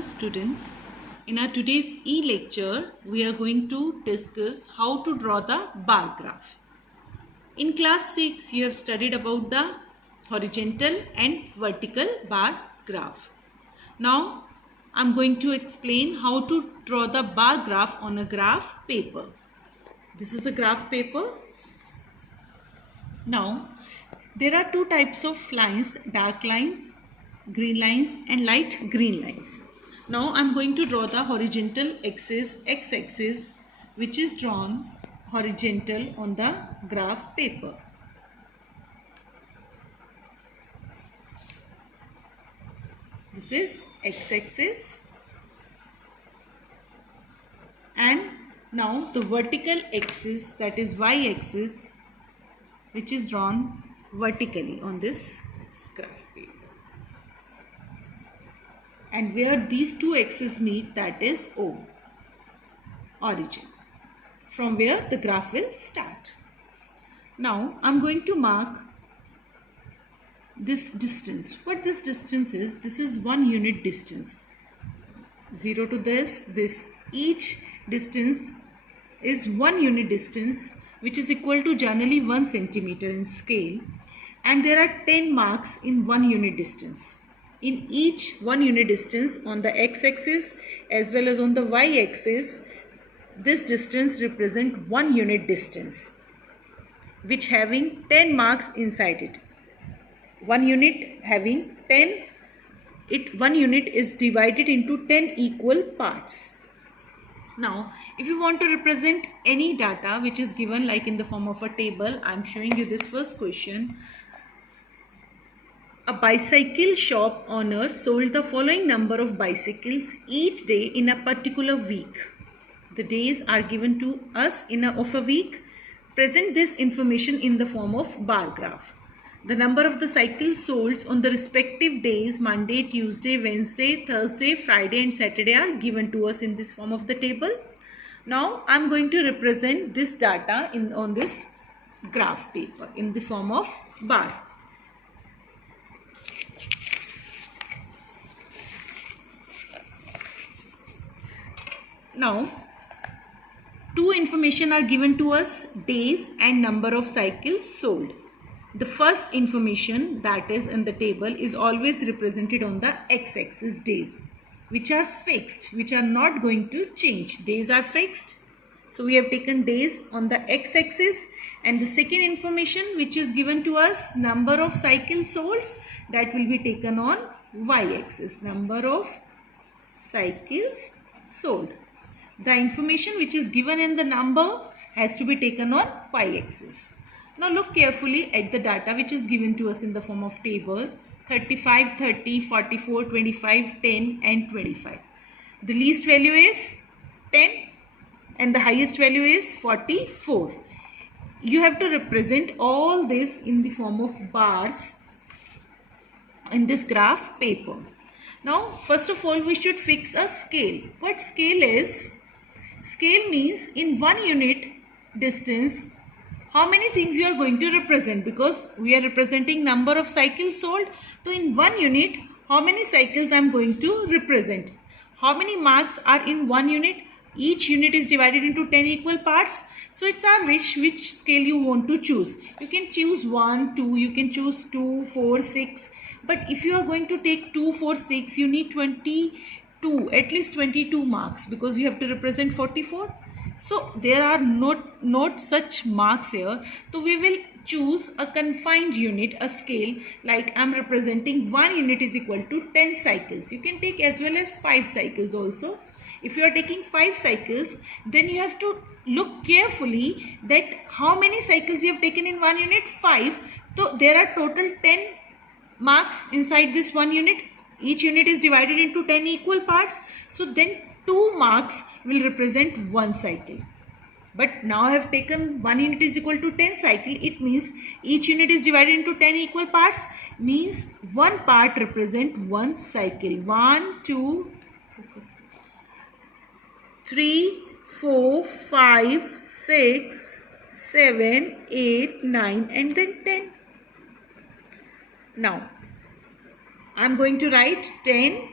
Hello students, in our today's e-lecture we are going to discuss how to draw the bar graph. In class 6 you have studied about the horizontal and vertical bar graph. Now I am going to explain how to draw the bar graph on a graph paper. This is a graph paper. Now there are two types of lines, dark lines, green lines and light green lines. Now I am going to draw the horizontal axis, x-axis, which is drawn horizontal on the graph paper. This is x-axis, and now the vertical axis, that is y-axis, which is drawn vertically on this graph paper. And where these two axes meet, that is O, origin, from where the graph will start. Now I am going to mark this distance. What this distance is? This is 1 unit distance. 0 to this each distance is 1 unit distance, which is equal to generally 1 centimeter in scale, and there are 10 marks in 1 unit distance. In each 1 unit distance on the x-axis as well as on the y-axis, this distance represents 1 unit distance, which having 10 marks inside it. 1 unit having 10, 1 unit is divided into 10 equal parts. Now, if you want to represent any data which is given like in the form of a table, I am showing you this first question. A bicycle shop owner sold the following number of bicycles each day in a particular week. The days are given to us of a week. Present this information in the form of bar graph. The number of the cycles sold on the respective days, Monday, Tuesday, Wednesday, Thursday, Friday and Saturday, are given to us in this form of the table. Now I am going to represent this data on this graph paper in the form of bar. Now, two information are given to us, days and number of cycles sold. The first information that is in the table is always represented on the x-axis, days, which are fixed, which are not going to change. Days are fixed. So we have taken days on the x-axis, and the second information which is given to us, number of cycles sold, that will be taken on y-axis, number of cycles sold. The information which is given in the number has to be taken on y-axis. Now look carefully at the data which is given to us in the form of table: 35, 30, 44, 25, 10 and 25. The least value is 10 and the highest value is 44. You have to represent all this in the form of bars in this graph paper. Now first of all we should fix a scale. What scale is? Scale means in 1 unit distance how many things you are going to represent, because we are representing number of cycles sold. So in 1 unit how many cycles I am going to represent. How many marks are in 1 unit? Each unit is divided into 10 equal parts. So it's our wish which scale you want to choose. You can choose 1, 2, you can choose 2, 4, 6. But if you are going to take 2, 4, 6, you need 22, at least 22 marks, because you have to represent 44. So there are not such marks here. So we will choose a confined unit, a scale, like I am representing 1 unit is equal to 10 cycles. You can take as well as 5 cycles also. If you are taking 5 cycles, then you have to look carefully that how many cycles you have taken in 1 unit, 5. So there are total 10 marks inside this 1 unit. Each unit is divided into 10 equal parts. So then 2 marks will represent 1 cycle. But now I have taken 1 unit is equal to 10 cycle. It means each unit is divided into 10 equal parts. Means 1 part represent 1 cycle. 1, 2, 3, 4, 5, 6, 7, 8, 9 and then 10. Now I am going to write 10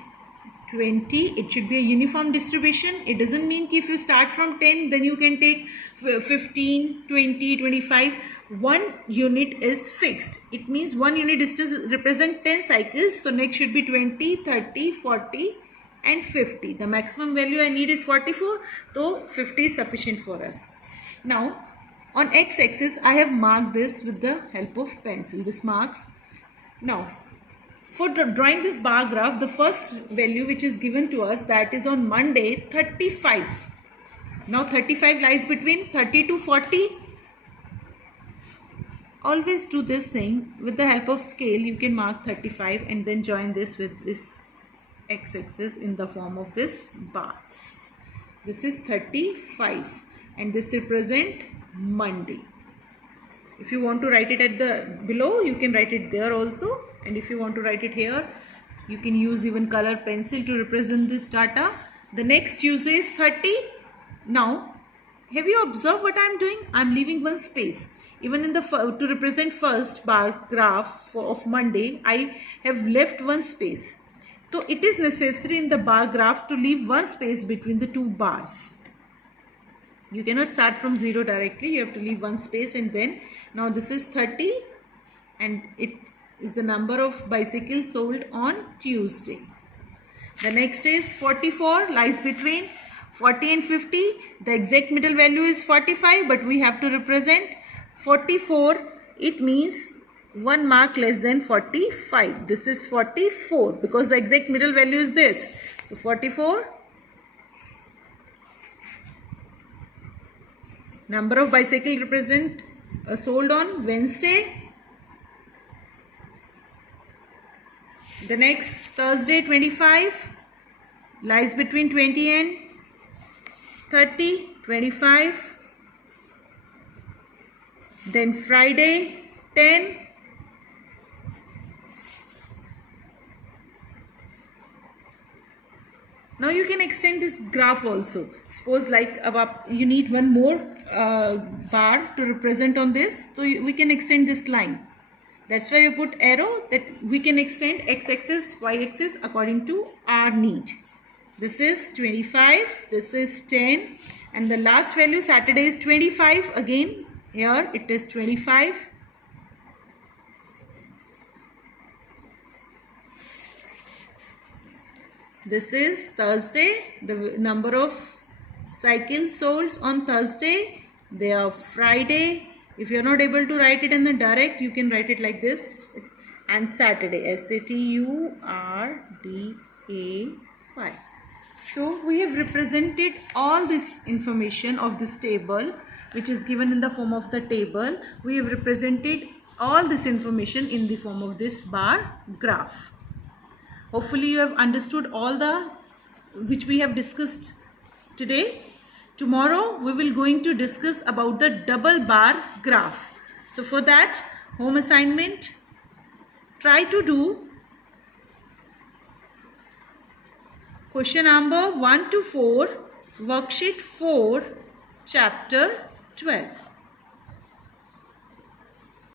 20. It should be a uniform distribution. It doesn't mean if you start from 10, then you can take 15, 20, 25. One unit is fixed. It means one unit distance represents 10 cycles. So next should be 20, 30, 40 and 50. The maximum value I need is 44. So 50 is sufficient for us. Now on x-axis, I have marked this with the help of pencil. This marks. Now for drawing this bar graph, the first value which is given to us, that is on Monday, 35. Now 35 lies between 30 to 40. Always do this thing with the help of scale. You can mark 35 and then join this with this x-axis in the form of this bar. This is 35 and this represents Monday. If you want to write it at the below, you can write it there also. And if you want to write it here, you can use even color pencil to represent this data. The next Tuesday is 30. Now, have you observed what I am doing? I am leaving one space. Even in the to represent first bar graph of Monday, I have left one space. So it is necessary in the bar graph to leave one space between the two bars. You cannot start from 0 directly. You have to leave one space and then, now this is 30 and it is the number of bicycles sold on Tuesday. The next is 44, lies between 40 and 50. The exact middle value is 45, but we have to represent 44. It means one mark less than 45. This is 44 because the exact middle value is this. So 44. Number of bicycles represent sold on Wednesday. The next Thursday 25 lies between 20 and 30, 25. Then Friday 10. Now you can extend this graph also. Suppose like you need one more bar to represent on this. So we can extend this line. That's why you put arrow that we can extend x-axis, y-axis according to our need. This is 25, this is 10 and the last value Saturday is 25 again. Here it is 25. This is Thursday, the number of cycles sold on Thursday. They are Friday. If you are not able to write it in the direct, you can write it like this. And Saturday, Saturday. So we have represented all this information of this table, which is given in the form of the table. We have represented all this information in the form of this bar graph. Hopefully you have understood all the which we have discussed today. Tomorrow we will going to discuss about the double bar graph. So for that home assignment, try to do question number 1 to 4, worksheet 4, chapter 12.